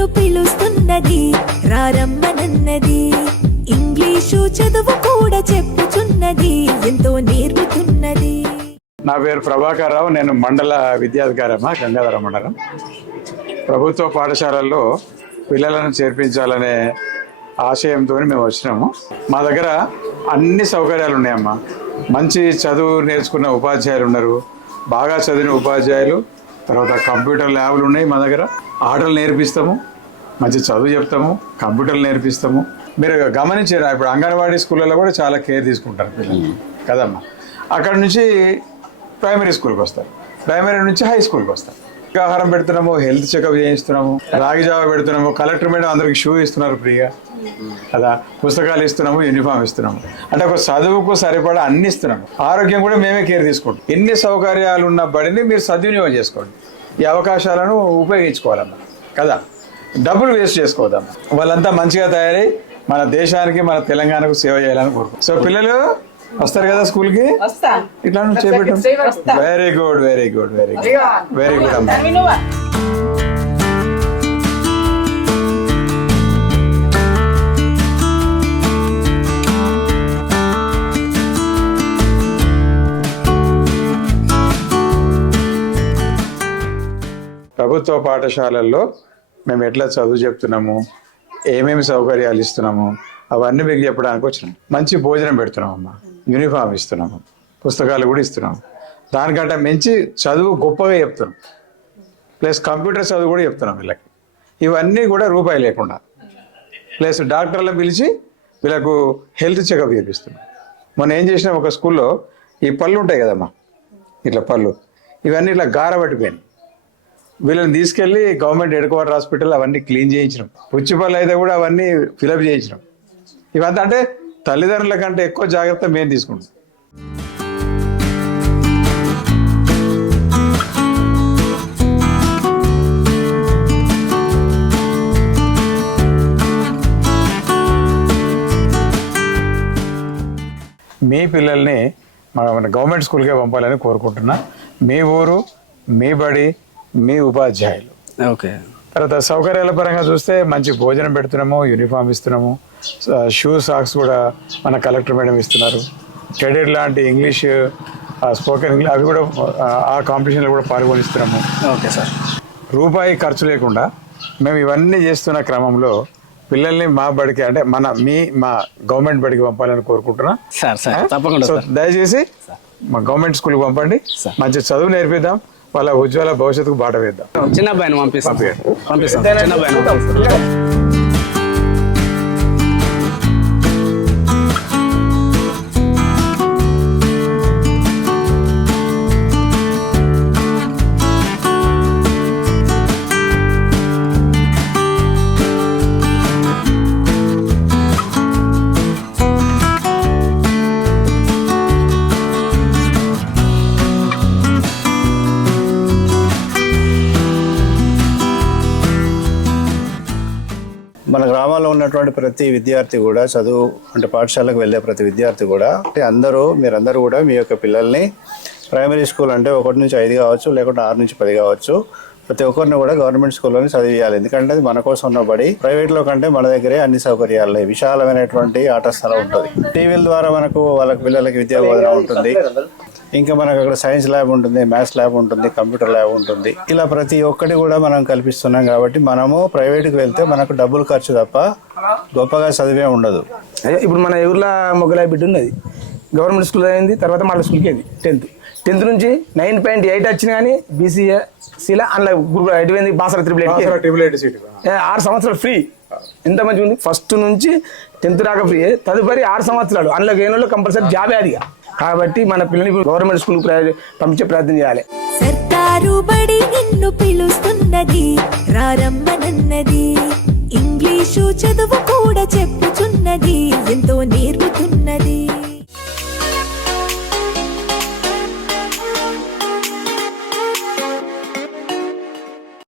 నిన్ను పిలుస్తున్నది రారమ్మనన్నది. ఇంగ్లీషు చదువు కూడా చెప్పుచున్నది, ఎంతో నేర్పుతున్నది. నా పేరు ప్రభాకర్ రావు. నేను మండల విద్యాధికారమ్మా, గంగాధర మండలం. ప్రభుత్వ పాఠశాలల్లో పిల్లలను చేర్పించాలనే ఆశయంతో మేము వచ్చినాము. మా దగ్గర అన్ని సౌకర్యాలు ఉన్నాయమ్మా. మంచి చదువు నేర్చుకున్న ఉపాధ్యాయులు ఉన్నారు, బాగా చదివిన ఉపాధ్యాయులు. తర్వాత కంప్యూటర్ ల్యాబ్లు ఉన్నాయి మా దగ్గర. ఆటలు నేర్పిస్తాము, మంచి చదువు చెప్తాము, కంప్యూటర్లు నేర్పిస్తాము. మీరు గమనించారా, ఇప్పుడు అంగన్వాడీ స్కూళ్ళలో కూడా చాలా కేర్ తీసుకుంటారు పిల్లలు కదమ్మా. అక్కడ నుంచి ప్రైమరీ స్కూల్కి వస్తారు, ప్రైమరీ నుంచి హై స్కూల్కి వస్తారు. ఆహారం పెడుతున్నాము, హెల్త్ చెకప్ చేయిస్తున్నాము, రాగి జావా పెడుతున్నాము. కలెక్టర్ మేడం అందరికి షూ ఇస్తున్నారు ఫ్రీగా కదా, పుస్తకాలు ఇస్తున్నాము, యూనిఫామ్ ఇస్తున్నాము. అంటే ఒక చదువుకు సరిపడా అన్ని ఇస్తున్నాము. ఆరోగ్యం కూడా మేమే కేర్ తీసుకుంటాం. ఎన్ని సౌకర్యాలు ఉన్న బడిని మీరు సద్వినియోగం చేసుకోండి. ఈ అవకాశాలను ఉపయోగించుకోవాలమ్మా కదా, డబ్బులు వేస్ట్ చేసుకోవద్దమ్మా. వాళ్ళంతా మంచిగా తయారై మన దేశానికి, మన తెలంగాణకు సేవ చేయాలని కోరుకుంటాం. సో పిల్లలు వస్తారు కదా స్కూల్కి, ఇట్లా చేపెట్టాం. Very good, very good, very good, very good అమ్మా. ప్రభుత్వ పాఠశాలల్లో మేము ఎట్లా చదువు చెప్తున్నాము, ఏమేమి సౌకర్యాలు ఇస్తున్నాము, అవన్నీ మీకు చెప్పడానికి వచ్చినాం. మంచి భోజనం పెడుతున్నాం అమ్మా, యూనిఫామ్ ఇస్తున్నాము, పుస్తకాలు కూడా ఇస్తున్నాము. దానికంటే మంచి చదువు గొప్పగా చెప్తున్నాం, ప్లస్ కంప్యూటర్ చదువు కూడా చెప్తున్నాం వీళ్ళకి. ఇవన్నీ కూడా రూపాయి లేకుండా, ప్లస్ డాక్టర్లను పిలిచి వీళ్ళకు హెల్త్ చెకప్ చేపిస్తున్నాం. మొన్న ఏం చేసినాం, ఒక స్కూల్లో ఈ పళ్ళు ఉంటాయి కదమ్మా, ఇట్లా పళ్ళు ఇవన్నీ ఇట్లా గారబట్టిపోయినాయి. వీళ్ళని తీసుకెళ్ళి గవర్నమెంట్ హెడ్ క్వార్టర్ హాస్పిటల్ అవన్నీ క్లీన్ చేయించినాం. పుచ్చిపళ్ళు అయితే కూడా అవన్నీ ఫిలప్ చేయించినాం. ఇవంతా అంటే తల్లిదండ్రుల కంటే ఎక్కువ జాగ్రత్త మేము తీసుకుంటాం. మీ పిల్లల్ని మన గవర్నమెంట్ స్కూల్కే పంపాలని కోరుకుంటున్నా. మీ ఊరు, మీ బడి, మీ ఉపాధ్యాయులు. ఓకే. తర్వాత సౌకర్యాల పరంగా చూస్తే మంచి భోజనం పెడుతున్నాము, యూనిఫామ్ ఇస్తున్నాము, షూ సాక్స్ కూడా మన కలెక్టర్ మేడం ఇస్తున్నారు. కెడెట్ లాంటి ఇంగ్లీష్, స్పోకెన్ ఇంగ్లీష్ అవి కూడా ఆ కాంపిటీషన్లో కూడా పాల్గొనిస్తున్నాము. Okay sir. రూపాయి ఖర్చు లేకుండా మేము ఇవన్నీ చేస్తున్న క్రమంలో పిల్లల్ని మా బడికి, అంటే మా గవర్నమెంట్ బడికి పంపాలని కోరుకుంటున్నా. సార్ తప్పకుండా. సో దయచేసి మా గవర్నమెంట్ స్కూల్కి పంపండి, మంచి చదువు నేర్పిద్దాం, వాళ్ళ ఉజ్వల భవిష్యత్తుకు బాట వేద్దాం. చిన్న అబ్బాయిని పంపిస్తాం. చిన్న అబ్బాయిని. మన గ్రామాల్లో ఉన్నటువంటి ప్రతి విద్యార్థి కూడా చదువు అంటే పాఠశాలకు వెళ్ళే ప్రతి విద్యార్థి కూడా అంటే మీరందరూ కూడా మీ యొక్క పిల్లల్ని ప్రైమరీ స్కూల్ అంటే 1 నుంచి 5 కావచ్చు, లేకుంటే 6 నుంచి 10 కావచ్చు, ప్రతి ఒక్కరిని కూడా గవర్నమెంట్ స్కూల్లోనే చదివియాలి. ఎందుకంటే అది మన కోసం ఉన్న బడి. ప్రైవేట్లో కంటే మన దగ్గరే అన్ని సౌకర్యాలు, విశాలమైనటువంటి ఆట స్థలం ఉంటుంది. టీవీల ద్వారా మనకు పిల్లలకి విద్యా బోధన ఉంటుంది. ఇంకా మనకు అక్కడ సైన్స్ ల్యాబ్ ఉంటుంది, మ్యాథ్స్ ల్యాబ్ ఉంటుంది, కంప్యూటర్ ల్యాబ్ ఉంటుంది. ఇలా ప్రతి ఒక్కటి కూడా మనం కల్పిస్తున్నాం. కాబట్టి మనము ప్రైవేట్కి వెళ్తే మనకు డబ్బులు ఖర్చు తప్ప గొప్పగా చదివే ఉండదు. ఇప్పుడు మన ఊర్లో మొగలాయి బిడ్డ ఉన్నది, గవర్నమెంట్ స్కూల్ అయింది, తర్వాత మళ్ళీ స్కూల్కి వెళ్ళి 10th నుంచి 9.8 వచ్చినా కానీ బీసీఎస్సీలో అందులో గ్రూప్ అయిపోయింది. బాసర 888 6 సంవత్సరాలు ఫ్రీ. ఎంత మంచిగా ఉంది. ఫస్ట్ నుంచి 10th దాకా ఫ్రీ, తదుపరి 6 సంవత్సరాలు అందులో ఏనో కంపల్సరీ జాబే అదిగా. కాబట్టి మన పిల్లల్ని గవర్నమెంట్ స్కూల్ పంపించే ప్రయత్నం చేయాలి. సర్కారు బడి నిన్ను పిలుస్తున్నది రారమ్మనన్నది. ఇంగ్లీషు చదువు